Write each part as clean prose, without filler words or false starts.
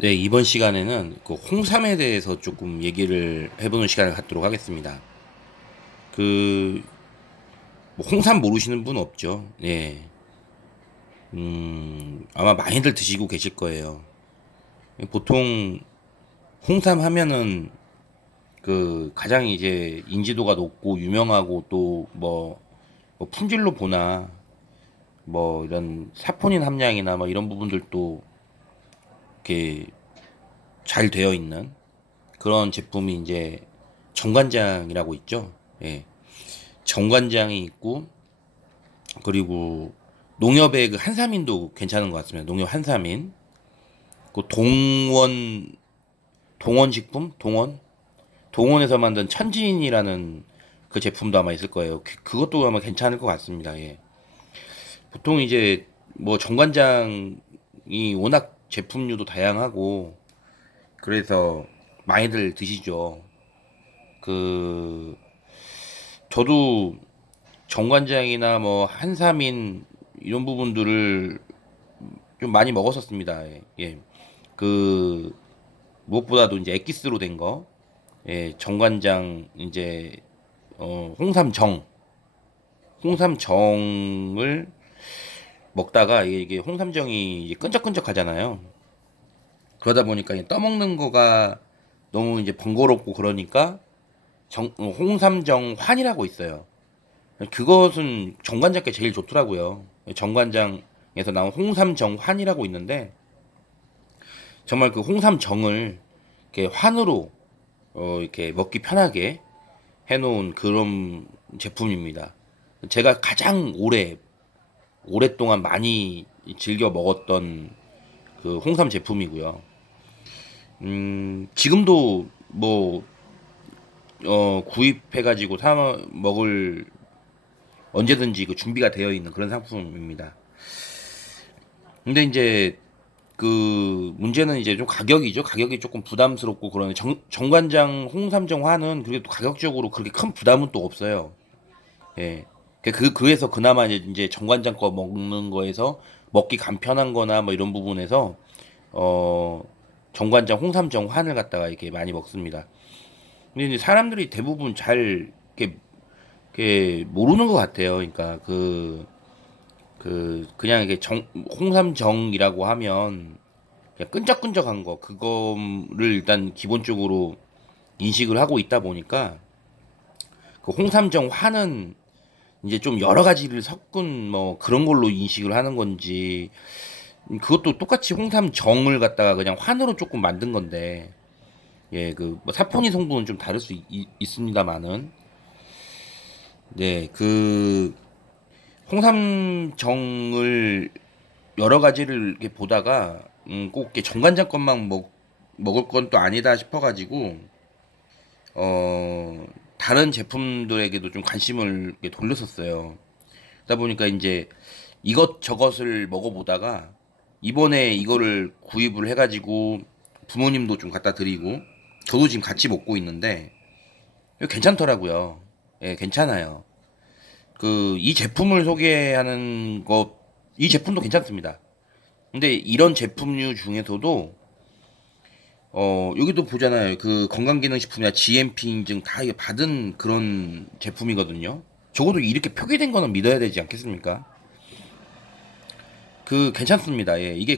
네, 이번 시간에는 그 홍삼에 대해서 조금 얘기를 해보는 시간을 갖도록 하겠습니다. 그, 뭐 홍삼 모르시는 분 없죠? 네. 아마 많이들 드시고 계실 거예요. 보통 홍삼 하면은 그 가장 이제 인지도가 높고 유명하고 또 뭐 품질로 보나 뭐 이런 사포닌 함량이나 뭐 이런 부분들도 이렇게 잘 되어 있는 그런 제품이 이제 정관장이라고 있죠. 예. 정관장이 있고 그리고 농협의 그 한삼인도 괜찮은 것 같습니다. 농협 한삼인 그 동원식품 동원에서 만든 천지인이라는 그 제품도 아마 있을 거예요. 그것도 아마 괜찮을 것 같습니다. 예. 보통 이제 뭐 정관장이 워낙 제품류도 다양하고 그래서 많이들 드시죠. 그 저도 정관장이나 뭐 한삼인 이런 부분들을 좀 많이 먹었었습니다. 예. 예. 그 무엇보다도 이제 엑기스로 된 거, 예, 정관장 이제 홍삼정을 먹다가 이게 홍삼정이 이제 끈적끈적하잖아요. 그러다 보니까 이제 떠먹는 거가 너무 이제 번거롭고 그러니까 홍삼정 환이라고 있어요. 그것은 정관장께 제일 좋더라고요. 정관장에서 나온 홍삼정환이라고 있는데 정말 그 홍삼정을 이렇게 환으로 이렇게 먹기 편하게 해놓은 그런 제품입니다. 제가 가장 오랫동안 많이 즐겨 먹었던 그 홍삼 제품이고요. 지금도 뭐 구입해가지고 사 먹을 언제든지 그 준비가 되어 있는 그런 상품입니다. 근데 이제 그 문제는 이제 좀 가격이죠. 가격이 조금 부담스럽고 그러는 정관장 홍삼정화는 그래도 가격적으로 그렇게 큰 부담은 또 없어요. 예. 그래서 그나마 이제 정관장 거 먹는 거에서 먹기 간편한 거나 뭐 이런 부분에서 어 정관장 홍삼정환을 갖다가 이렇게 많이 먹습니다. 근데 이제 사람들이 대부분 잘 이렇게 모르는 것 같아요. 그러니까 그냥 이게 홍삼정이라고 하면 그냥 끈적끈적한 거 그거를 일단 기본적으로 인식을 하고 있다 보니까 그 홍삼정 화는 이제 좀 여러 가지를 섞은 뭐 그런 걸로 인식을 하는 건지 그것도 똑같이 홍삼정을 갖다가 그냥 환으로 조금 만든 건데 예 그 뭐 사포닌 성분은 좀 다를 수 있습니다만은 네그 홍삼정을 여러 가지를 이렇게 보다가 꼭 이렇게 정관장 것만 먹을 건 또 아니다 싶어가지고 다른 제품들에게도 좀 관심을 이렇게 돌렸었어요. 그러다 보니까 이제 이것저것을 먹어보다가 이번에 이거를 구입을 해가지고 부모님도 좀 갖다 드리고 저도 지금 같이 먹고 있는데 이거 괜찮더라고요. 예, 괜찮아요. 그 이 제품을 소개하는 이 제품도 괜찮습니다. 근데 이런 제품류 중에서도 여기도 보잖아요. 그 건강기능식품이나 GMP 인증 다 이게 받은 그런 제품이거든요. 적어도 이렇게 표기된 거는 믿어야 되지 않겠습니까? 그 괜찮습니다. 예. 이게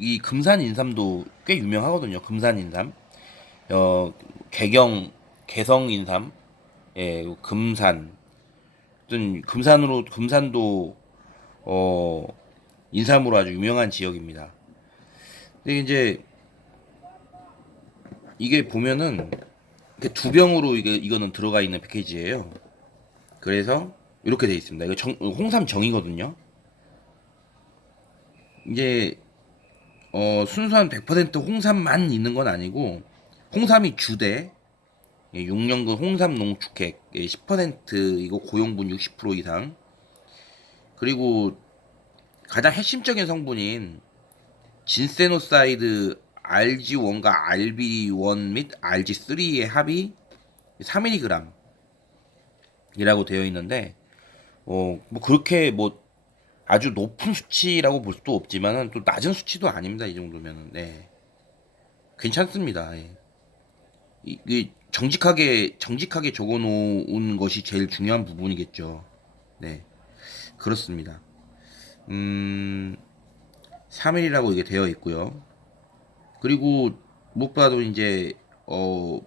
이 금산 인삼도 꽤 유명하거든요. 금산 인삼. 어, 개성 인삼. 예, 금산. 어떤 금산도 어, 인삼으로 아주 유명한 지역입니다. 근데 이제 이게 보면은 이렇게 두 병으로 이거는 들어가 있는 패키지예요. 그래서 이렇게 돼 있습니다. 이거 홍삼 정이거든요. 이게 순수한 100% 홍삼만 있는 건 아니고 홍삼이 주대 6년근 홍삼 농축액 10% 이거 고용분 60% 이상 그리고 가장 핵심적인 성분인 진세노사이드 RG1과 RB1 및 RG3의 합이 4mg이라고 되어 있는데 뭐 그렇게 뭐 아주 높은 수치라고 볼 수도 없지만은 또 낮은 수치도 아닙니다. 이 정도면은. 네. 괜찮습니다. 예. 정직하게 적어놓은 것이 제일 중요한 부분이겠죠. 네, 그렇습니다. 음, 3일이라고 이게 되어 있고요. 그리고 무엇보다도 이제 어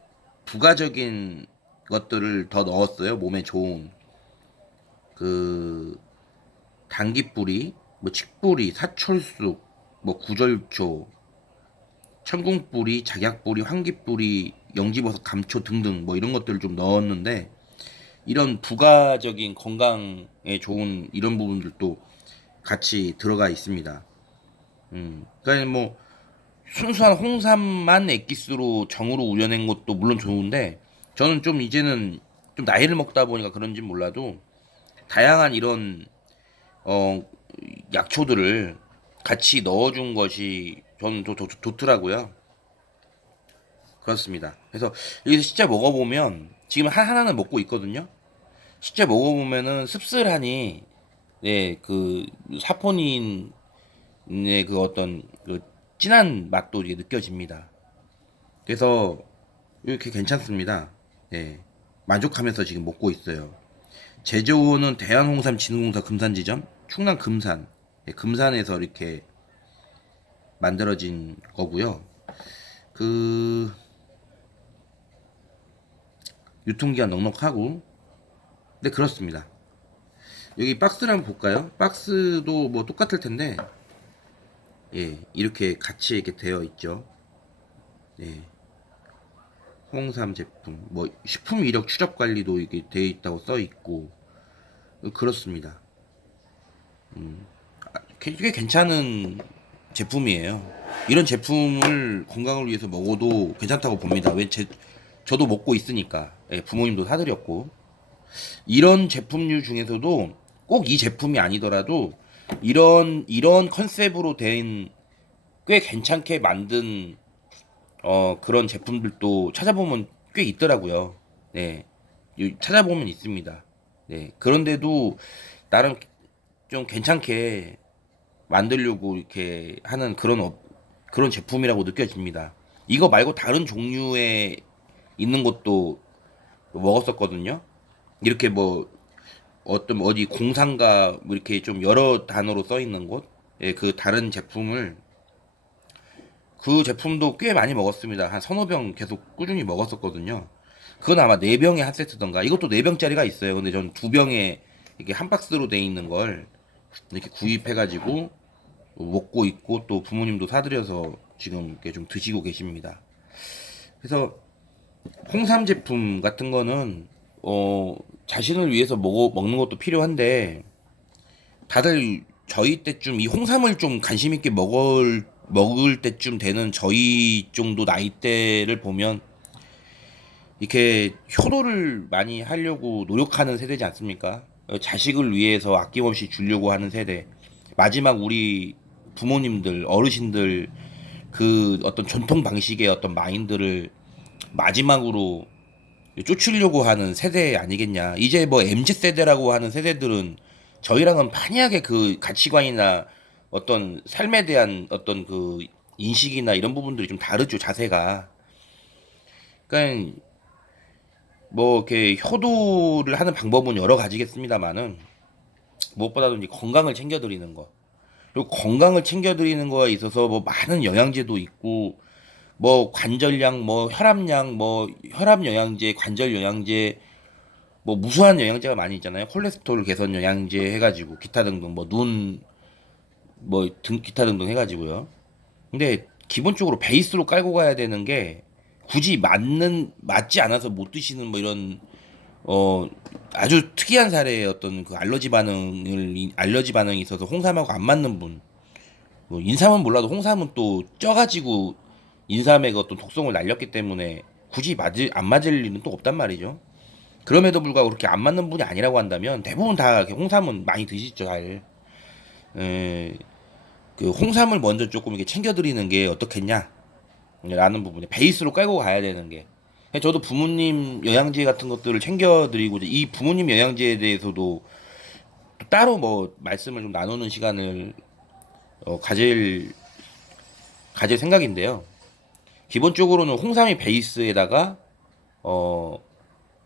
부가적인 것들을 더 넣었어요. 몸에 좋은 그 당귀뿌리, 뭐 칡뿌리, 사철쑥, 뭐 구절초, 천궁뿌리, 작약뿌리, 황귀뿌리, 영지버섯, 감초 등등 뭐 이런 것들을 좀 넣었는데 이런 부가적인 건강에 좋은 이런 부분들도 같이 들어가 있습니다. 그러니까 뭐 순수한 홍삼만 엑기스로 정으로 우려낸 것도 물론 좋은데 저는 좀 이제는 좀 나이를 먹다 보니까 그런지 몰라도 다양한 이런 어 약초들을 같이 넣어준 것이 저는 좋더라고요. 그렇습니다. 그래서 여기서 실제 먹어보면 지금 하나는 먹고 있거든요. 실제 먹어보면은 씁쓸하니 그 사포닌의 그 어떤 그 진한 맛도 이게 느껴집니다. 그래서 이렇게 괜찮습니다. 예. 만족하면서 지금 먹고 있어요. 제조는 대한홍삼진흥공사 금산지점, 충남 금산. 예, 금산에서 이렇게 만들어진 거고요. 그 유통기한 넉넉하고, 네 그렇습니다. 여기 박스를 한번 볼까요? 박스도 뭐 똑같을 텐데, 예, 이렇게 같이 이렇게 되어 있죠. 예, 홍삼 제품, 뭐 식품 이력 추적 관리도 이게 되어 있다고 써 있고, 그렇습니다. 꽤 괜찮은 제품이에요. 이런 제품을 건강을 위해서 먹어도 괜찮다고 봅니다. 저도 먹고 있으니까. 예, 부모님도 사드렸고. 이런 제품류 중에서도 꼭 이 제품이 아니더라도 이런 컨셉으로 된 꽤 괜찮게 만든 그런 제품들도 찾아보면 꽤 있더라고요. 네. 찾아보면 있습니다. 네. 그런데도 나름 좀 괜찮게 만들려고 이렇게 하는 그런 제품이라고 느껴집니다. 이거 말고 다른 종류의 있는 것도 먹었었거든요. 이렇게 뭐 어떤 어디 공상가 뭐 이렇게 좀 여러 단어로 써 있는 곳, 예, 그 다른 제품을 그 제품도 꽤 많이 먹었습니다. 한 서너 병 계속 꾸준히 먹었었거든요. 그건 아마 네 병에 한 세트던가. 이것도 네 병짜리가 있어요. 근데 전 두 병에 이게 한 박스로 돼 있는 걸 이렇게 구입해가지고 먹고 있고 또 부모님도 사드려서 지금 이렇게 좀 드시고 계십니다. 그래서 홍삼 제품 같은 거는 자신을 위해서 먹는 것도 필요한데 다들 저희 때쯤 이 홍삼을 좀 관심 있게 먹을 때쯤 되는 저희 정도 나이대를 보면 이렇게 효도를 많이 하려고 노력하는 세대지 않습니까? 자식을 위해서 아낌없이 주려고 하는 세대. 마지막 우리 부모님들, 어르신들 그 어떤 전통 방식의 어떤 마인드를 마지막으로 쫓으려고 하는 세대 아니겠냐. 이제 뭐 MZ 세대라고 하는 세대들은 저희랑은 판이하게 그 가치관이나 어떤 삶에 대한 어떤 그 인식이나 이런 부분들이 좀 다르죠, 자세가. 그러니까 뭐 이렇게 효도를 하는 방법은 여러 가지겠습니다만은 무엇보다도 이제 건강을 챙겨드리는 거. 그리고 건강을 챙겨드리는 거에 있어서 뭐 많은 영양제도 있고 뭐 관절약, 뭐 혈압약, 뭐 혈압 영양제, 관절 영양제, 뭐 무수한 영양제가 많이 있잖아요. 콜레스테롤 개선 영양제 해가지고 기타 등등 뭐 눈 뭐 등 기타 등등 해가지고요. 근데 기본적으로 베이스로 깔고 가야 되는 게 굳이 맞지 않아서 못 드시는 뭐 이런 어 아주 특이한 사례의 어떤 그 알러지 반응이 있어서 홍삼하고 안 맞는 분. 뭐 인삼은 몰라도 홍삼은 또 쪄가지고 인삼의 그 어떤 독성을 날렸기 때문에 굳이 안 맞을 일은 또 없단 말이죠. 그럼에도 불구하고 그렇게 안 맞는 분이 아니라고 한다면 대부분 다 홍삼은 많이 드시죠, 잘. 에, 그 홍삼을 먼저 조금 이렇게 챙겨드리는 게 어떻겠냐? 라는 부분에 베이스로 깔고 가야 되는 게. 저도 부모님 영양제 같은 것들을 챙겨드리고 이 부모님 영양제에 대해서도 또 따로 뭐 말씀을 좀 나누는 시간을 어, 가질 가질 생각인데요. 기본적으로는 홍삼이 베이스에다가 어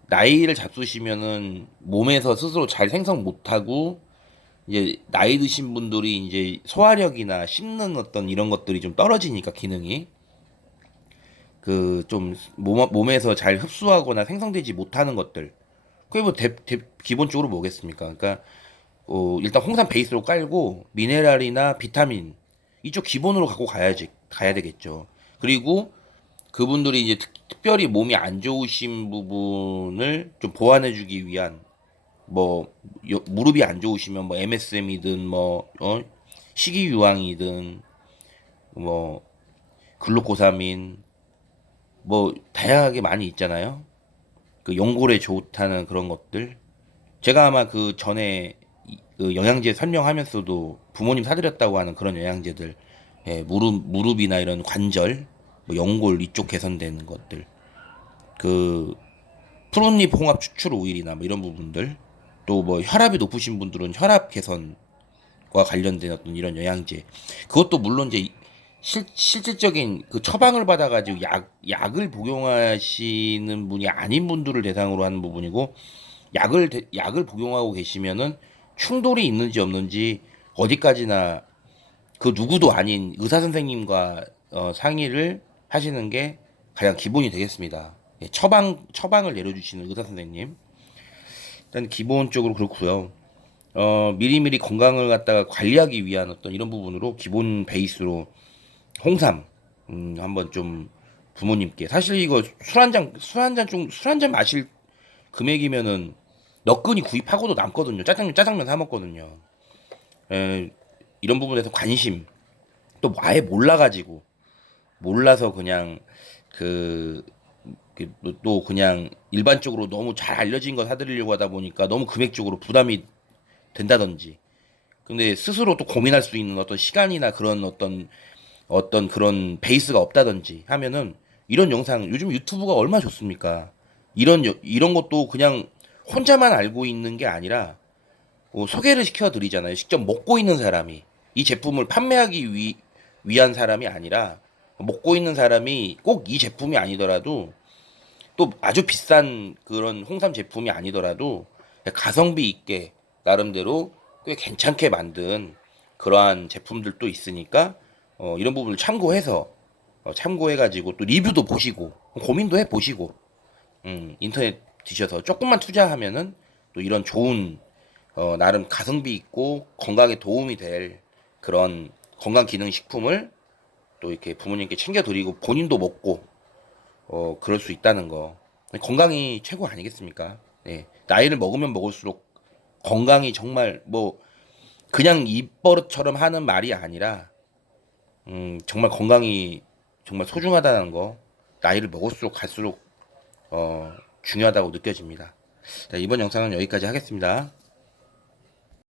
나이를 잡수시면은 몸에서 스스로 잘 생성 못하고 이제 나이 드신 분들이 이제 소화력이나 씹는 어떤 이런 것들이 좀 떨어지니까 기능이 그 좀 몸에서 잘 흡수하거나 생성되지 못하는 것들. 그게 뭐 기본적으로 뭐겠습니까? 그러니까 일단 홍삼 베이스로 깔고 미네랄이나 비타민 이쪽 기본으로 갖고 가야 되겠죠. 그리고 그분들이 이제 특별히 몸이 안 좋으신 부분을 좀 보완해주기 위한 뭐 무릎이 안 좋으시면 뭐 MSM이든 뭐 식이유황이든 뭐 글루코사민 뭐 다양하게 많이 있잖아요. 그 연골에 좋다는 그런 것들. 제가 아마 그 전에 그 영양제 설명하면서도 부모님 사드렸다고 하는 그런 영양제들, 예, 무릎이나 이런 관절, 뭐 연골 이쪽 개선되는 것들, 그 푸른잎 홍합 추출 오일이나 뭐 이런 부분들, 또 뭐 혈압이 높으신 분들은 혈압 개선과 관련된 어떤 이런 영양제, 그것도 물론 이제 실질적인 그 처방을 받아가지고 약을 복용하시는 분이 아닌 분들을 대상으로 하는 부분이고, 약을 복용하고 계시면은 충돌이 있는지 없는지 어디까지나 그 누구도 아닌 의사 선생님과 상의를 하시는 게 가장 기본이 되겠습니다. 예, 처방을 내려주시는 의사 선생님. 일단 기본적으로 그렇고요. 미리미리 건강을 갖다가 관리하기 위한 어떤 이런 부분으로 기본 베이스로 홍삼, 한번 좀 부모님께. 사실 이거 술 한 잔 마실 금액이면은 너끈히 구입하고도 남거든요. 짜장면 사 먹거든요. 에, 이런 부분에서 관심, 또 아예 몰라서 그냥 그, 또 그냥 일반적으로 너무 잘 알려진 거 사드리려고 하다 보니까 너무 금액적으로 부담이 된다든지. 근데 스스로 또 고민할 수 있는 어떤 시간이나 그런 어떤 그런 베이스가 없다든지 하면은 이런 영상 요즘 유튜브가 얼마나 좋습니까? 이런 것도 그냥 혼자만 알고 있는 게 아니라 소개를 시켜 드리잖아요. 직접 먹고 있는 사람이 이 제품을 판매하기 위한 사람이 아니라 먹고 있는 사람이 꼭 이 제품이 아니더라도 또 아주 비싼 그런 홍삼 제품이 아니더라도 가성비 있게 나름대로 꽤 괜찮게 만든 그러한 제품들도 있으니까 이런 부분을 참고해가지고 또 리뷰도 보시고 고민도 해보시고 인터넷 뒤셔서 조금만 투자하면은 또 이런 좋은 나름 가성비 있고 건강에 도움이 될 그런 건강 기능 식품을 또 이렇게 부모님께 챙겨드리고 본인도 먹고 그럴 수 있다는 거. 건강이 최고 아니겠습니까? 네. 나이를 먹으면 먹을수록 건강이 정말 뭐 그냥 입버릇처럼 하는 말이 아니라 정말 건강이 정말 소중하다는 거 나이를 먹을수록 갈수록 중요하다고 느껴집니다. 자, 이번 영상은 여기까지 하겠습니다.